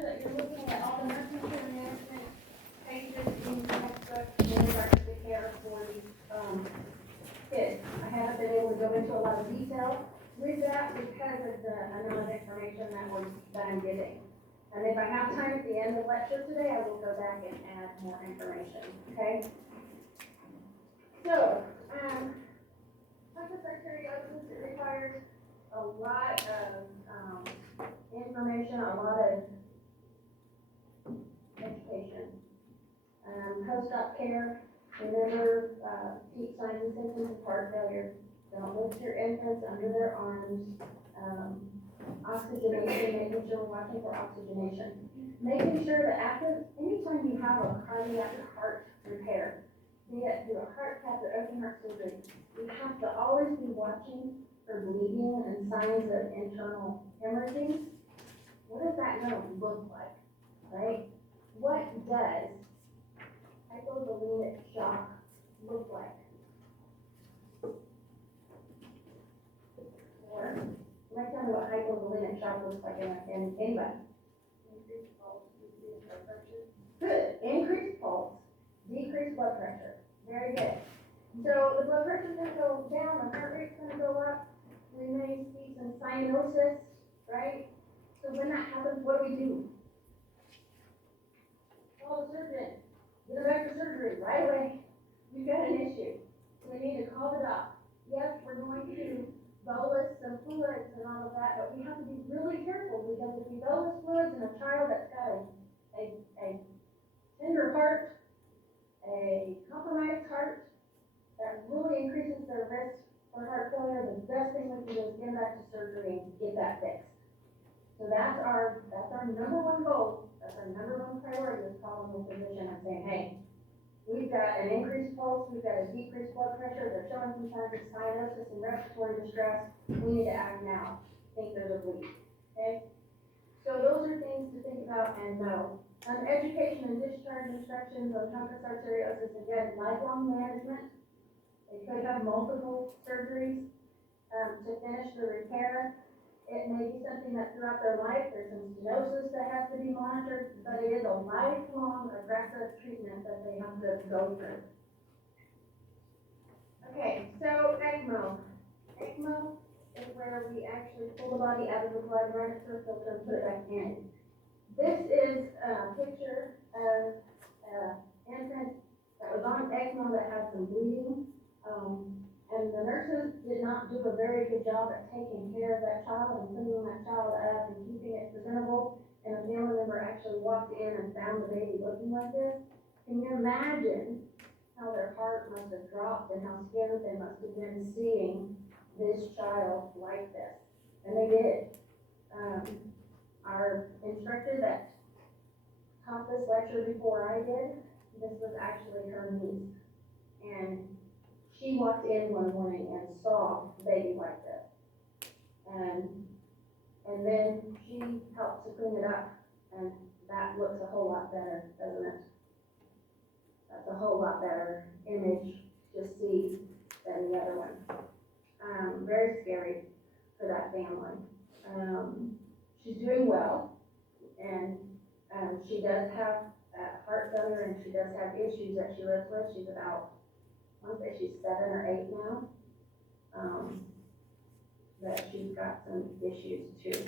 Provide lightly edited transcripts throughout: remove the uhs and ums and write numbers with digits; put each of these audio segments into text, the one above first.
sure that you're looking at all the nursing care management pages in the textbook in regards to care for the kids. I haven't been able to go into a lot of detail with that because of the amount of information that I'm giving. And if I have time at the end of the lecture today, I will go back and add more information, okay? So, hyperbacteriosis, it requires a lot of information, a lot of education. Post-op care, remember, peak signs and symptoms of heart failure. Don't lift your infants under their arms. Oxygenation, making sure we're watching for oxygenation. Making sure that anytime you have a cardiac heart repair, be it through a heart cath or open heart surgery, you have to always be watching for bleeding and signs of internal hemorrhaging. What does that going to look like, right? What does hypovolemic shock look like? Or, you might tell me what hypovolemic shock looks like in anybody. Increased pulse, decreased blood pressure. Good. Increased pulse, decreased blood pressure. Very good. So the blood pressure's going to go down, the heart rate's going to go up. We may see some cyanosis, right? So when that happens, what do? Call the surgeon. Get them back to surgery right away. You've got an issue. We need to call the doc. Yes, we're going to bolus some fluids and all of that, but we have to be really careful because if you bolus fluids in a child that's got a tender heart, a compromised heart, that really increases their risk for heart failure. The best thing we can do is get them back to surgery and get that fixed. So that's our number one goal. That's our number one priority is calling the physician and saying, hey, we've got an increased pulse, we've got a decreased blood pressure, they're showing some signs of cyanosis and respiratory distress. We need to act now. Think there's a bleed. Okay? So those are things to think about and know. Education and discharge instructions on compass arteriosis, again, lifelong management. They could have multiple surgeries to finish the repair. It may be something that throughout their life, there's some stenosis that has to be monitored, but it is a lifelong aggressive treatment that they have to go through. Okay, so ECMO. ECMO is where we actually pull the body out of the blood, run it through a filter, and put it back in. This is a picture of an infant that was on ECMO that had some bleeding. And the nurses did not do a very good job at taking care of that child and cleaning that child up and keeping it presentable. And a family member actually walked in and found the baby looking like this. Can you imagine how their heart must have dropped and how scared they must have been seeing this child like this? And they did. Our instructor that taught this lecture before I did, this was actually her niece. And she walked in one morning and saw the baby like this. And then she helped to clean it up, and that looks a whole lot better, doesn't it? That's a whole lot better image to see than the other one. Very scary for that family. She's doing well, and she does have heart failure, and she does have issues that she lives with. She's about, I want to say she's 7 or 8 now, that she's got some issues too,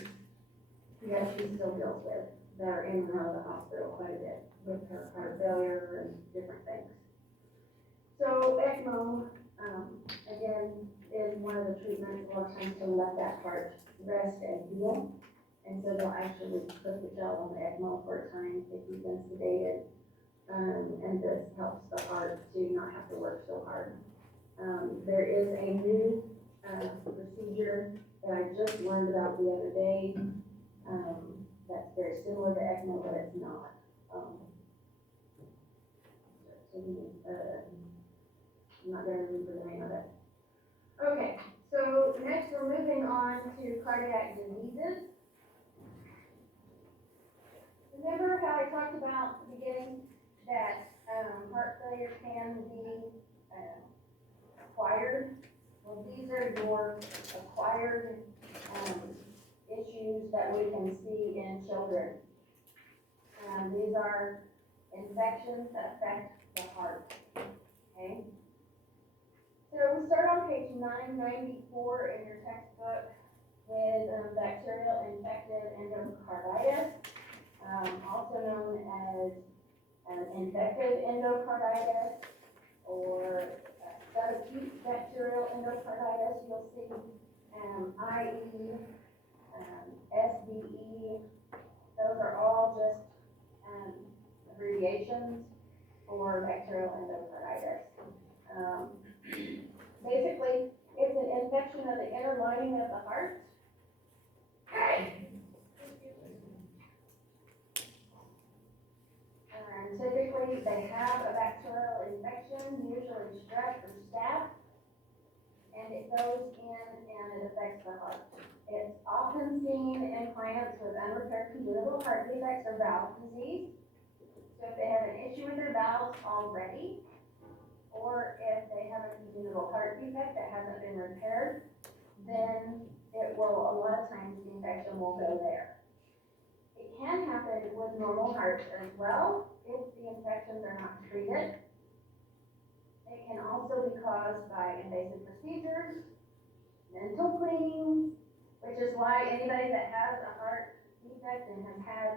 that she still deals with, that are in and out of the hospital quite a bit with her heart failure and different things. So ECMO, again, is one of the treatments a lot of times to let that heart rest and heal. And so they'll actually put the child on the ECMO for a time if he's been sedated. And this helps the heart to not have to work so hard. There is a new procedure that I just learned about the other day that's very similar to ECMO, but it's not. I'm not going to remember the name of it. Okay, so next we're moving on to cardiac diseases. Remember how I talked about at the beginning that heart failure can be acquired? Well, these are your acquired issues that we can see in children. These are infections that affect the heart, okay? So we start on page 994 in your textbook with bacterial infected endocarditis, also known as infected endocarditis or subacute bacterial endocarditis. You'll see IE, SBE, those are all just abbreviations for bacterial endocarditis. Basically, it's an infection of the inner lining of the heart. Typically, they have a bacterial infection, usually strep or staph, and it goes in and it affects the heart. It's often seen in clients with unrepaired congenital heart defects or valve disease. So if they have an issue with their valves already, or if they have a congenital heart defect that hasn't been repaired, then it will, a lot of times the infection will go there. It can happen with normal hearts as well if the infections are not treated. It can also be caused by invasive procedures, mental cleaning, which is why anybody that has a heart defect and has had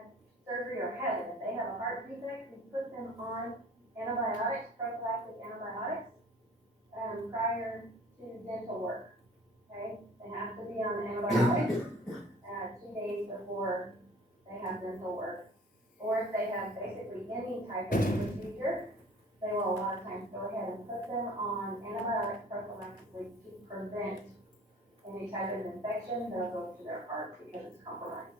surgery or has it, if they have a heart defect, we put them on antibiotics, prophylactic antibiotics, prior to dental work, okay? They have to be on antibiotics 2 days before they have dental work. Or if they have basically any type of procedure, they will a lot of times go ahead and put them on antibiotics prophylactically to prevent any type of infection that'll go to their heart because it's compromised.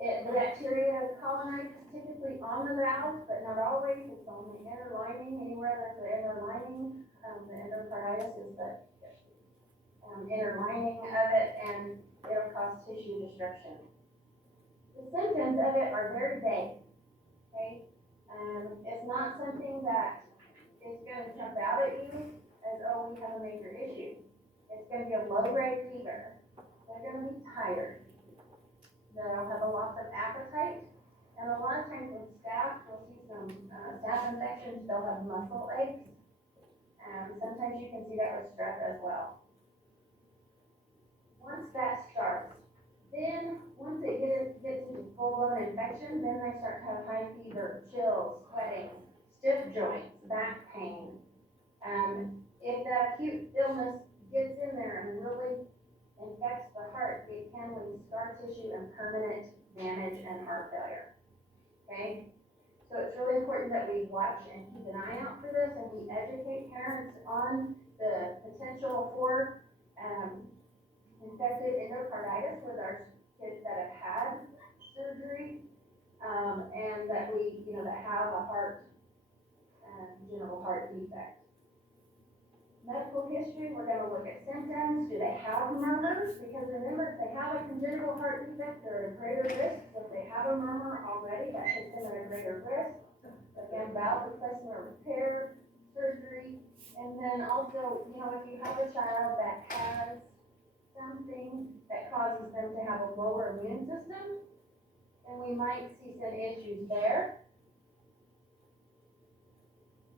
The bacteria colonize typically on the valves, but not always. It's on the inner lining. Anywhere there's the inner lining, the endocarditis is the inner lining of it, and it'll cause tissue destruction. The symptoms of it are very vague, okay? It's not something that is going to jump out at you as, oh, we have a major issue. It's going to be a low-grade fever. They're going to be tired. They'll have a loss of appetite, and a lot of times with staph, we'll see some staph infections. They'll have muscle aches. Sometimes you can see that with strep as well. Once that starts, then once it gets into full-blown infection, then they start to have high fever, chills, sweating, stiff joints, back pain. If the acute illness gets in there and really infects the heart, it can leave scar tissue and permanent damage and heart failure, okay? So it's really important that we watch and keep an eye out for this, and we educate parents on the potential for infected endocarditis with our kids that have had surgery, and that we, that have a heart, congenital heart defect. Medical history, we're going to look at symptoms. Do they have murmurs? Because remember, if they have a congenital heart defect, they're at a greater risk. So if they have a murmur already, that puts them at a greater risk. Again, valve replacement or repair, surgery. And then also, if you have a child that has something that causes them to have a lower immune system, then we might see some issues there.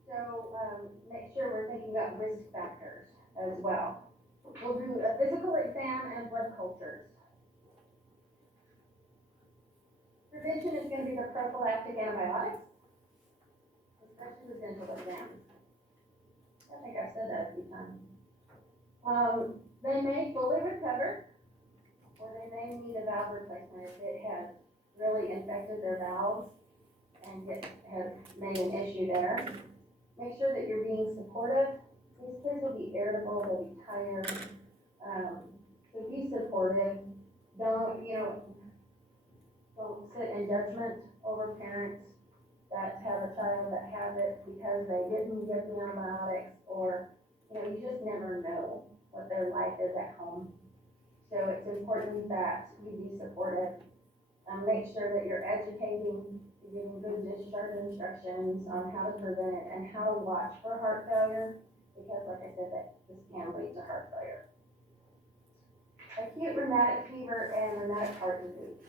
So make sure we're thinking about risk factors as well. We'll do a physical exam and blood cultures. Prevention is going to be the prophylactic antibiotics, especially the dental exam. I think I've said that a few times. They may fully recover, or they may need a valve replacement if it has really infected their valves and has made an issue there. Make sure that you're being supportive. These kids will be irritable, they'll be tired. So be supportive. Don't sit in judgment over parents that have a child that has it because they didn't give the antibiotics, or you just never know what their life is at home. So it's important that you be supportive. Make sure that you're educating, giving good discharge instructions on how to prevent it and how to watch for heart failure, because like I said, that this can lead to heart failure. Acute rheumatic fever and rheumatic heart disease.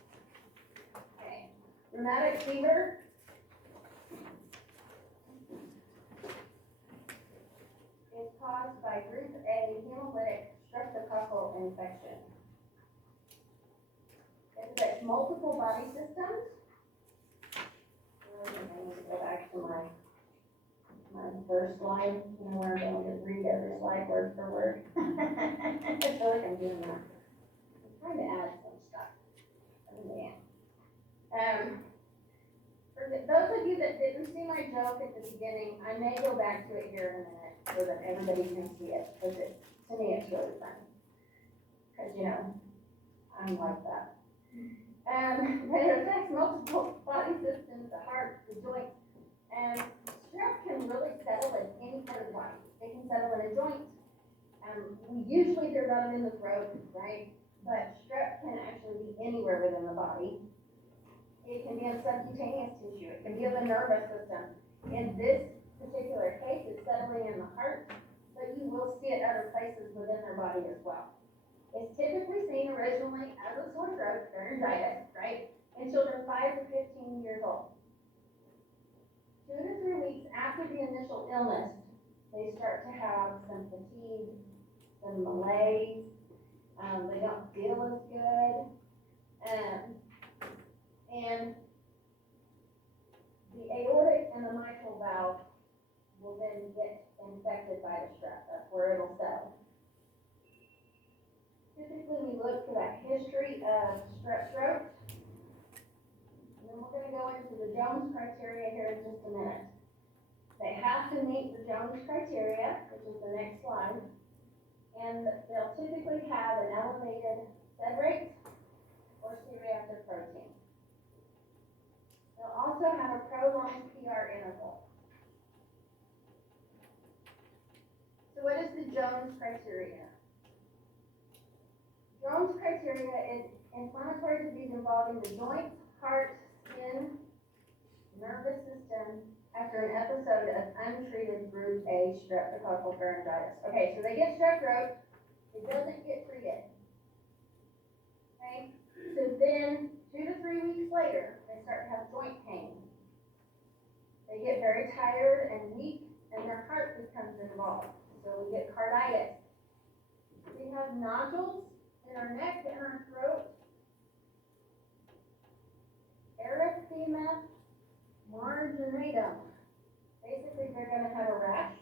Okay, Rheumatic fever is caused by group A hemolytic streptococcal infection. It affects multiple body systems. I need to go back to my first slide, where I'm going to read every slide word for word. I feel like I'm doing that. I'm trying to add some stuff. For those of you that didn't see my joke at the beginning, I may go back to it here in a minute so that everybody can see it, because to me it's really funny. Because, I'm like that. But it affects multiple body systems, the heart, the joints, and strep can really settle in any part of the body. It can settle in a joint. We usually hear about it in the throat, right? But strep can actually be anywhere within the body. It can be in subcutaneous tissue. It can be in the nervous system. In this particular case, it's settling in the heart, but you will see it other places within their body as well. It's typically seen originally as a sore throat, pharyngitis, right? In children 5 to 15 years old. 2 to 3 weeks after the initial illness, they start to have some fatigue, some malaise, they don't feel as good, and the aortic and the mitral valve will then get infected by the strep. That's where it'll settle. Typically, we look for that history of strep throat. And then we're going to go into the Jones criteria here in just a minute. They have to meet the Jones criteria, which is the next slide. And they'll typically have an elevated seborrheic or C-reactive protein. They'll also have a prolonged PR interval. So what is the Jones criteria? Jones criteria is inflammatory disease involving the joints, heart, skin, nervous system after an episode of untreated group A streptococcal pharyngitis. Okay, so they get strep throat, it doesn't get treated. Okay, so then 2 to 3 weeks later, they start to have joint pain. They get very tired and weak, and their heart becomes involved. So we get carditis. We have nodules in our neck and our throat, erythema marginatum. Basically, they're going to have a rash.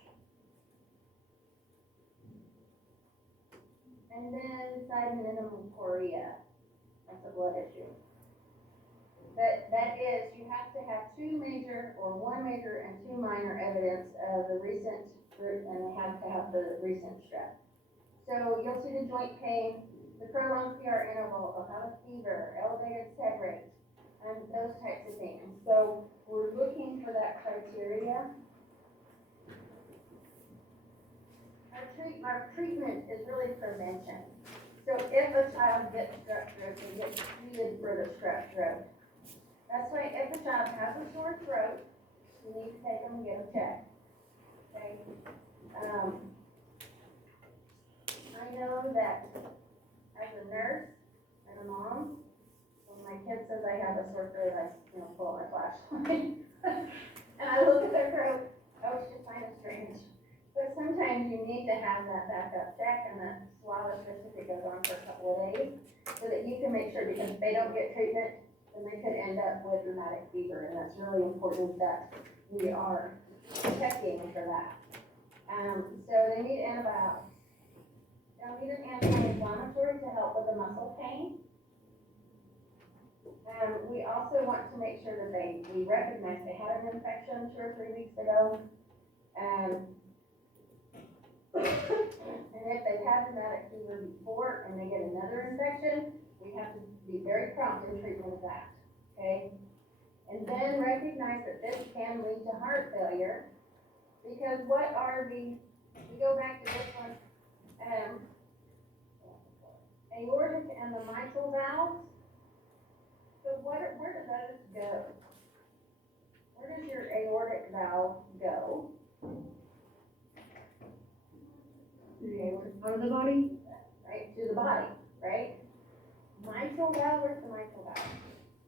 And then cyanomenorrhea. That's a blood issue. But that is, you have to have 2 major or 1 major and 2 minor evidence of the recent group, and they have to have the recent strep. So you'll see the joint pain, the prolonged PR interval, they'll have a fever, elevated seborrheic, and those types of things. So we're looking for that criteria. Our treatment is really prevention. So if a child gets strep throat, they get treated for the strep throat. That's why if a child has a sore throat, you need to take them and get them checked. Okay? I know that as a nurse and a mom, when my kid says I have a sore throat, I pull out my flashlight. And I look at their throat, oh, it's just kind of strange. But sometimes you need to have that backup check, and that swab certificate goes on for a couple of days so that you can make sure, because if they don't get treatment, then they could end up with rheumatic fever, and that's really important that we are checking for that. So they need antibiotics. They'll need an anti-inflammatory to help with the muscle pain. We also want to make sure that we recognize they had an infection 2 or 3 weeks ago. And if they've had rheumatic fever before and they get another infection, we have to be very prompt in treatment of that, okay? And then recognize that this can lead to heart failure, because what are we go back to this one, aortic and the mitral valves. So where do those go? Where does your aortic valve go? Out of the body? Right, to the body, right? Mitral valve, where's the mitral valve?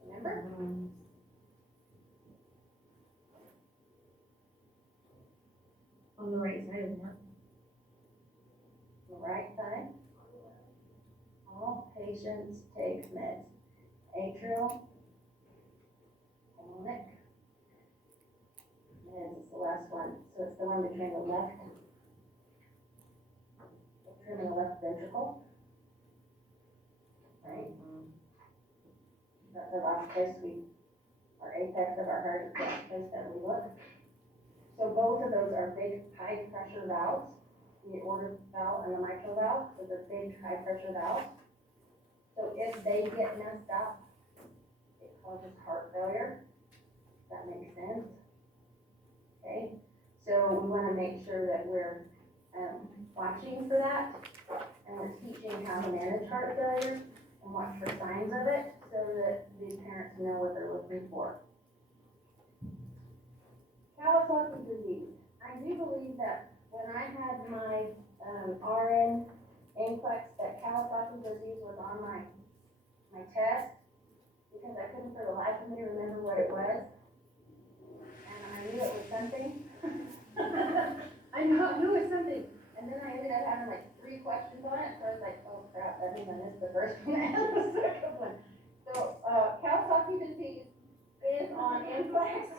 Remember? patients takes meds. Atrial, pulmonic, and it's the last one, so it's the one between the left ventricle. Right? That's the last place our apex of our heart, is the last place that we look. So both of those are big, high pressure valves, the aortic valve and the mitral valve, so they're big, high pressure valves. So if they get messed up, it causes heart failure. That makes sense. Okay, so we want to make sure that we're watching for that, and we're teaching how to manage heart failure and watch for signs of it, so that the parents know what they're looking for. Kawasaki disease. I do believe that when I had my RN NCLEX, that Kawasaki disease was on my test, because I couldn't for the life of me remember what it was. And I knew it was something. I knew it was something. And then I ended up having like 3 questions on it, so I was like, oh crap, that means I missed the first one and the second one. So, Kawasaki disease is on NCLEX.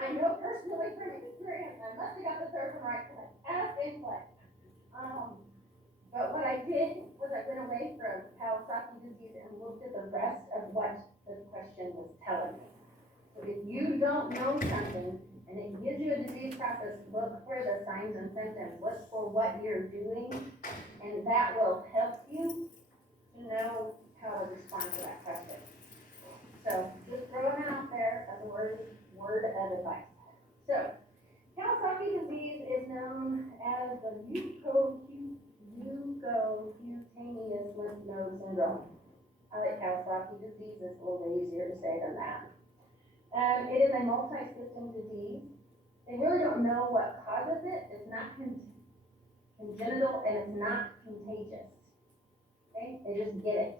I know personally from experience, I must have got the third one right, because I passed NCLEX. But what I did was I went away from Kawasaki disease and looked at the rest of what the question was telling me. So if you don't know something, and it gives you a disease process, look for the signs and symptoms, look for what you're doing, and that will help you to know how to respond to that question. So just throwing it out there as a word of advice. So Kawasaki disease is known as the mucocutaneous lymph node syndrome. I like Kawasaki disease, it's a little bit easier to say than that. It is a multi-system disease. They really don't know what causes it. It's not congenital and it's not contagious. Okay, they just get it.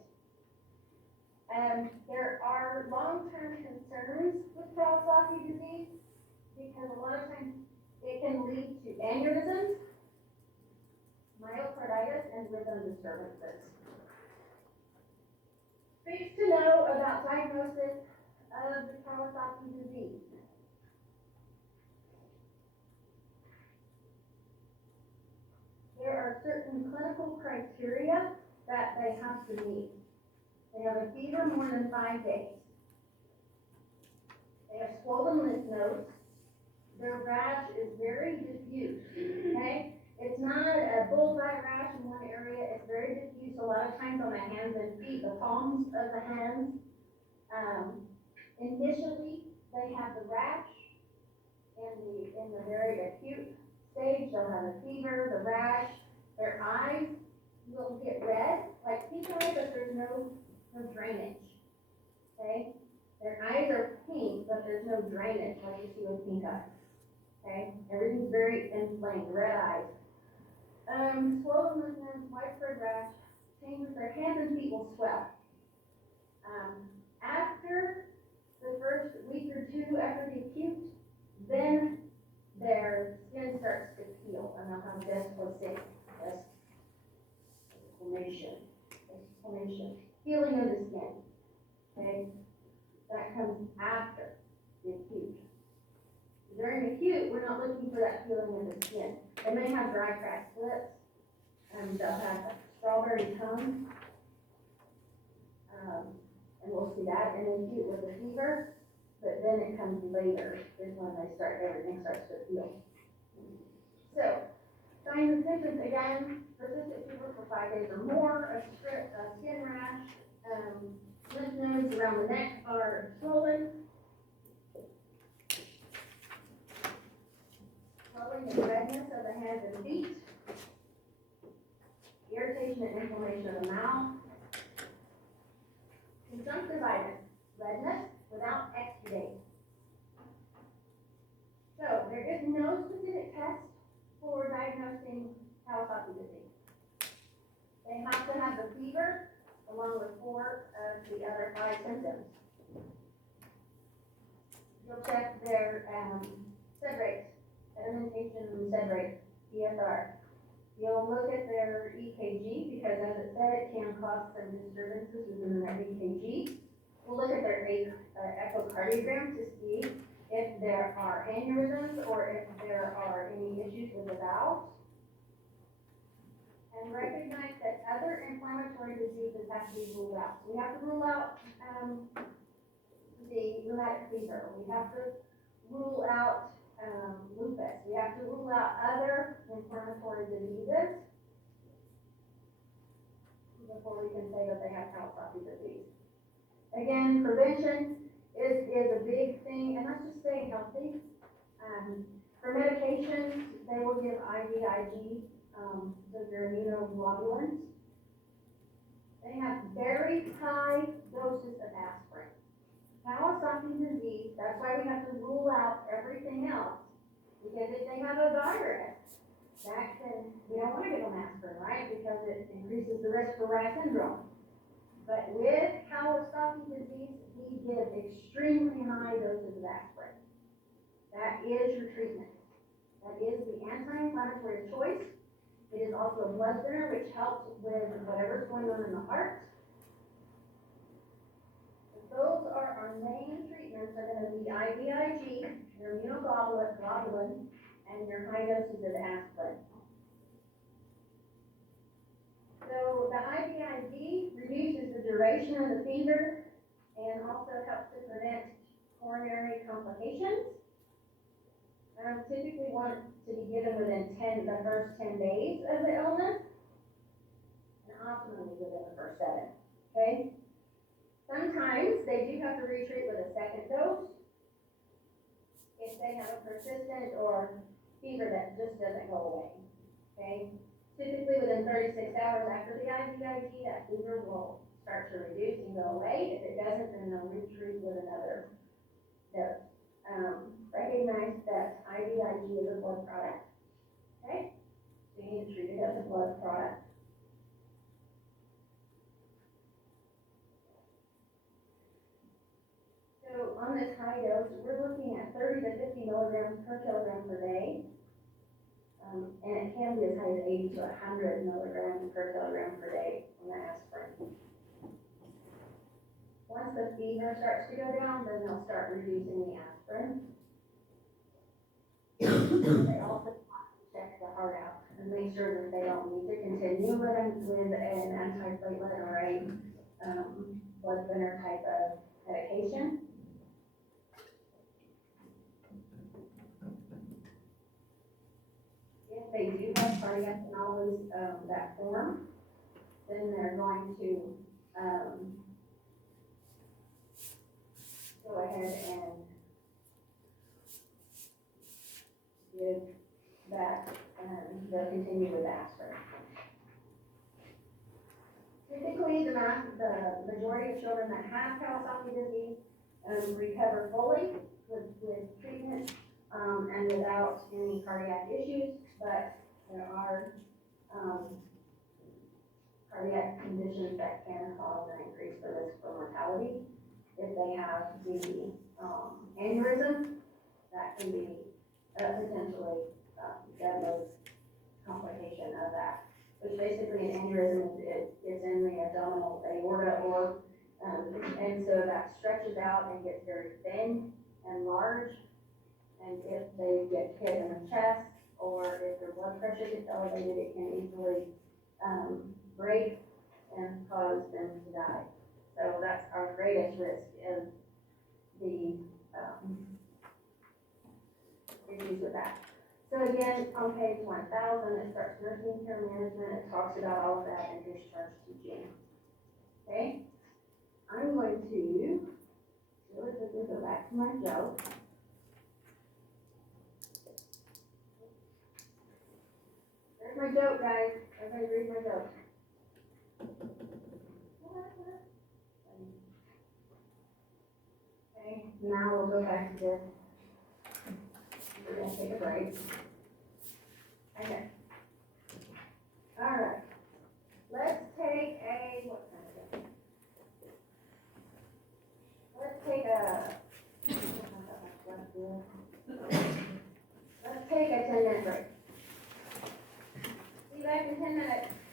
There are long-term concerns with Kawasaki disease because a lot of times it can lead to aneurysms, myocarditis, and rhythm disturbances. Things to know about diagnosis of the Kawasaki disease. There are certain clinical criteria that they have to meet. They have a fever more than 5 days. They have swollen lymph nodes. Their rash is very diffuse, okay? It's not a bullseye rash in one area, it's very diffuse, a lot of times on the hands and feet, the palms of the hands. Initially, they have the rash in the very acute stage. They'll have a fever, the rash, their eyes will get red, like pink eye, but there's no drainage, okay? Their eyes are pink, but there's no drainage like you see with pink eye, okay? Everything's very inflamed, red eyes. Swollen lymph nodes, widespread rash, changes, their hands and feet will swell. After the first week or 2 after the acute, then their skin starts to peel, and they'll have desquamation, healing of the skin, okay? That comes after the acute. During acute, we're not looking for that healing of the skin. They may have dry cracked lips, and they'll have strawberry tongue, and we'll see that in acute with the fever, but then it comes later, is when everything starts to heal. So, signs and symptoms, again, persistent fever for 5 days or more, a skin rash, lymph nodes around the neck are swollen, swelling and redness of the hands and feet, irritation and inflammation of the mouth, conjunctivitis, redness without exudate. So there is no specific test for diagnosing Kawasaki disease. They have to have the fever along with 4 of the other 5 symptoms. You'll check their SED rate, sedimentation SED rate, ESR. You'll look at their EKG, because as it said, it can cause some disturbances within their EKG. We'll look at their echocardiogram to see if there are aneurysms or if there are any issues with the valves. And recognize that other inflammatory diseases have to be ruled out. So we have to rule out the rheumatic fever. We have to rule out lupus. We have to rule out other inflammatory diseases before we can say that they have Kawasaki disease. Again, prevention is a big thing, and that's just staying healthy. For medications, they will give IVIG, so they're immunoglobulins. They have very high doses of aspirin. Kawasaki disease, that's why we have to rule out everything else. Because if they have a virus, that can, we don't want to give them aspirin, right? Because it increases the risk for Rett syndrome. But with Kawasaki disease, we give extremely high doses of aspirin. That is your treatment. That is the anti-inflammatory of choice. It is also a blood thinner, which helps with whatever's going on in the heart. Those are our main treatments. Are going to be IVIG, your immunoglobulin, and your high doses of aspirin. So the IVIG reduces the duration of the fever and also helps to prevent coronary complications. Typically want to be given within the first 10 days of the illness, and optimally within the first 7, okay? Sometimes they do have to retreat with a second dose if they have a persistent or fever that just doesn't go away, okay? Typically within 36 hours after the IVIG, that fever will start to reduce and go away. If it doesn't, then they'll retreat with another dose. Recognize that IVIG is a blood product, okay? So you need to treat it as a blood product. So on this high dose, we're looking at 30 to 50 milligrams per kilogram per day. And it can be as high as 80 to 100 milligrams per kilogram per day on the aspirin. Once the fever starts to go down, then they'll start reducing the aspirin. They also check the heart out and make sure that they don't need to continue with an antiplatelet or a blood thinner type of medication. If they do have cardiac anomalies that form, then they're going to go ahead and give that, they'll continue with aspirin. Typically, the majority of children that have Kawasaki disease recover fully with treatment and without any cardiac issues, but there are cardiac conditions that can cause and increase the risk for mortality. If they have the aneurysm, that can be potentially deadly complication of that, which basically an aneurysm is in the abdominal aorta, or and so that stretches out and gets very thin and large, and if they get hit in the chest or if their blood pressure gets elevated, it can easily break and cause them to die. So that's our greatest risk, is the issues with that. So again, on page 1000, it starts nursing care management. It talks about all of that and discharge teaching. Okay? I'm going to really quickly go back to my joke. There's my joke, guys. Everybody read my joke. Okay, now we'll go back to this. We're gonna take a break. Okay. All right. Let's take a, what kind of day? Let's take a 10-minute break. See you guys back in 10 minutes.